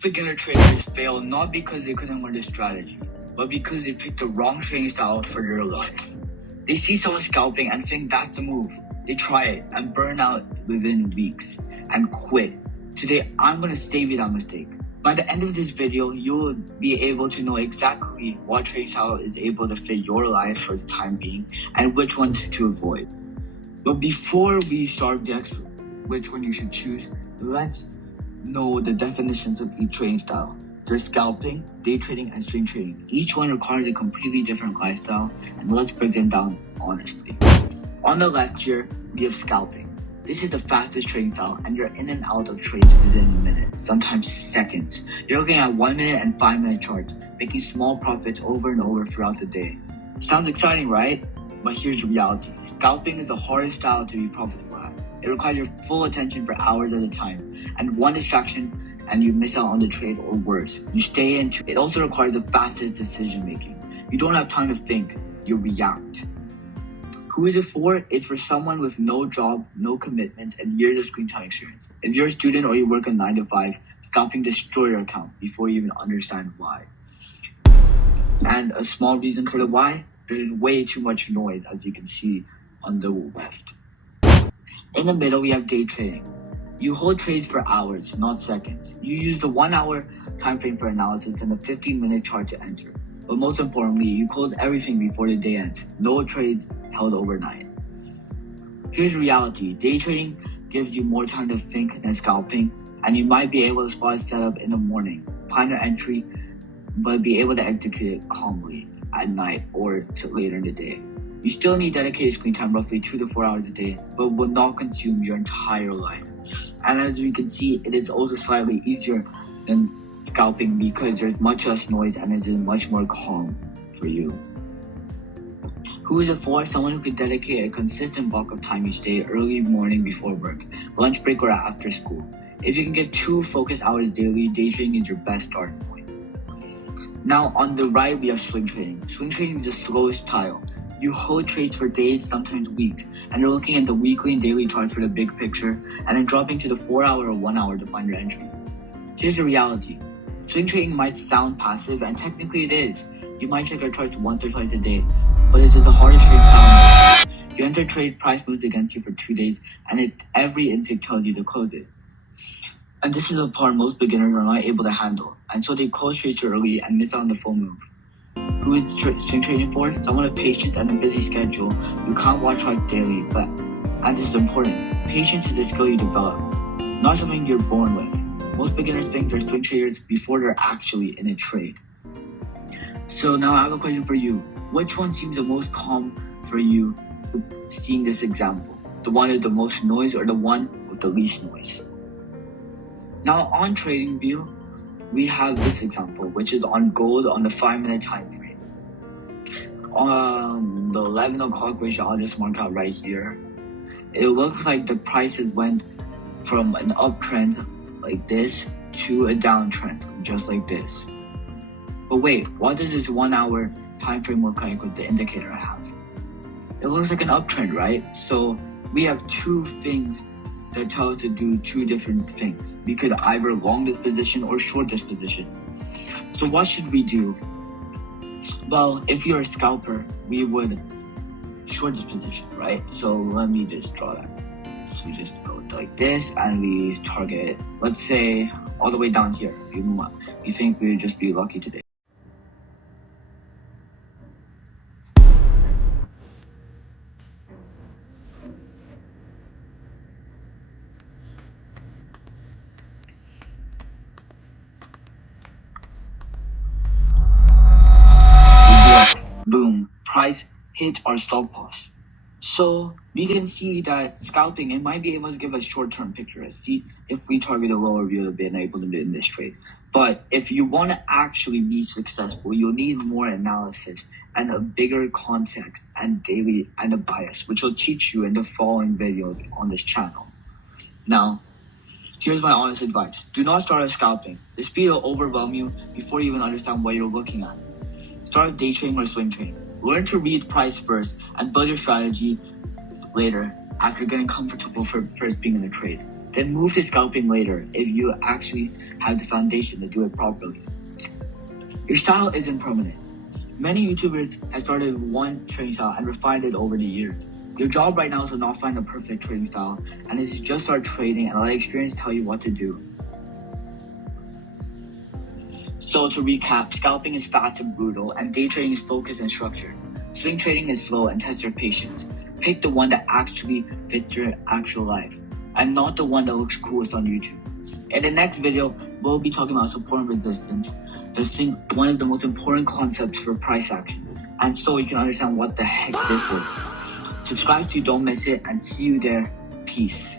Beginner traders fail not because they couldn't learn the strategy, but because they picked the wrong trading style for their life. They see someone scalping and think that's the move. They try it and burn out within weeks and quit. Today, I'm going to save you that mistake. By the end of this video, you'll be able to know exactly what trading style is able to fit your life for the time being and which ones to avoid. But before we start which one you should choose, let's know the definitions of each trading style. There's scalping, day trading, and swing trading. Each one requires a completely different lifestyle, and let's break them down honestly. On the left here, we have scalping. This is the fastest trading style, and you're in and out of trades within minutes, sometimes seconds. You're looking at 1 minute and 5 minute charts, making small profits over and over throughout the day. Sounds exciting, right? But here's the reality. Scalping is the hardest style to be profitable at. It requires your full attention for hours at a time, and one distraction and you miss out on the trade, or worse, you stay into it. It also requires the fastest decision making. You don't have time to think, you react. Who is it for? It's for someone with no job, no commitments, and years of screen time experience. If you're a student or you work a 9 to 5, scalping destroy your account before you even understand why. And a small reason for the why, there's way too much noise, as you can see on the left. In the middle, we have day trading. You hold trades for hours, not seconds. You use the 1 hour time frame for analysis and the 15-minute chart to enter. But most importantly, you close everything before the day ends. No trades held overnight. Here's reality. Day trading gives you more time to think than scalping, and you might be able to spot a setup in the morning, plan your entry, but be able to execute it calmly at night or later in the day. You still need dedicated screen time, roughly 2 to 4 hours a day, but will not consume your entire life. And as we can see, it is also slightly easier than scalping because there's much less noise and it is much more calm for you. Who is it for? Someone who could dedicate a consistent block of time each day, early morning before work, lunch break, or after school. If you can get 2 focused hours daily, day trading is your best starting point. Now on the right, we have swing trading. Swing trading is the slowest style. You hold trades for days, sometimes weeks, and you're looking at the weekly and daily charts for the big picture, and then dropping to the 4 hour or 1 hour to find your entry. Here's the reality. Swing trading might sound passive, and technically it is. You might check your charts once or twice a day, but it's the hardest trading style. You enter trade, price moves against you for 2 days, and every instinct tells you to close it. And this is the part most beginners are not able to handle, and so they close trades early and miss out on the full move. Who is swing trading for? Someone with patience and a busy schedule. You can't watch charts daily, and this is important. Patience is a skill you develop, not something you're born with. Most beginners think they're swing traders before they're actually in a trade. So now I have a question for you. Which one seems the most calm for you seeing this example? The one with the most noise or the one with the least noise? Now on TradingView, we have this example, which is on gold on the 5-minute time frame. On the 11 o'clock, which I'll just mark out right here, it looks like the prices went from an uptrend like this to a downtrend, just like this. But wait, what does this 1 hour time frame look like with the indicator I have? It looks like an uptrend, right? So we have 2 things that tell us to do 2 different things. We could either long this position or short this position. So what should we do? Well, if you're a scalper, we would short this position, right? So let me just draw that. So we just go like this and we target, let's say, all the way down here. You think we would just be lucky today. Boom, price hit our stop loss. So we can see that scalping, it might be able to give us short-term picture. See if we target a lower, we would have been able to be in this trade. But if you want to actually be successful, you'll need more analysis and a bigger context and daily and a bias, which will teach you in the following videos on this channel. Now, here's my honest advice. Do not start with scalping. The speed will overwhelm you before you even understand what you're looking at. Start day trading or swing trading. Learn to read price first and build your strategy later after getting comfortable for first being in a trade. Then move to scalping later if you actually have the foundation to do it properly. Your style isn't permanent. Many YouTubers have started with one trading style and refined it over the years. Your job right now is to not find a perfect trading style and is to just start trading and let experience tell you what to do. So to recap, scalping is fast and brutal, and day trading is focused and structured. Swing trading is slow and tests your patience. Pick the one that actually fits your actual life, and not the one that looks coolest on YouTube. In the next video, we'll be talking about support and resistance, one of the most important concepts for price action, and so you can understand what the heck this is. Subscribe so you don't miss it, and see you there. Peace.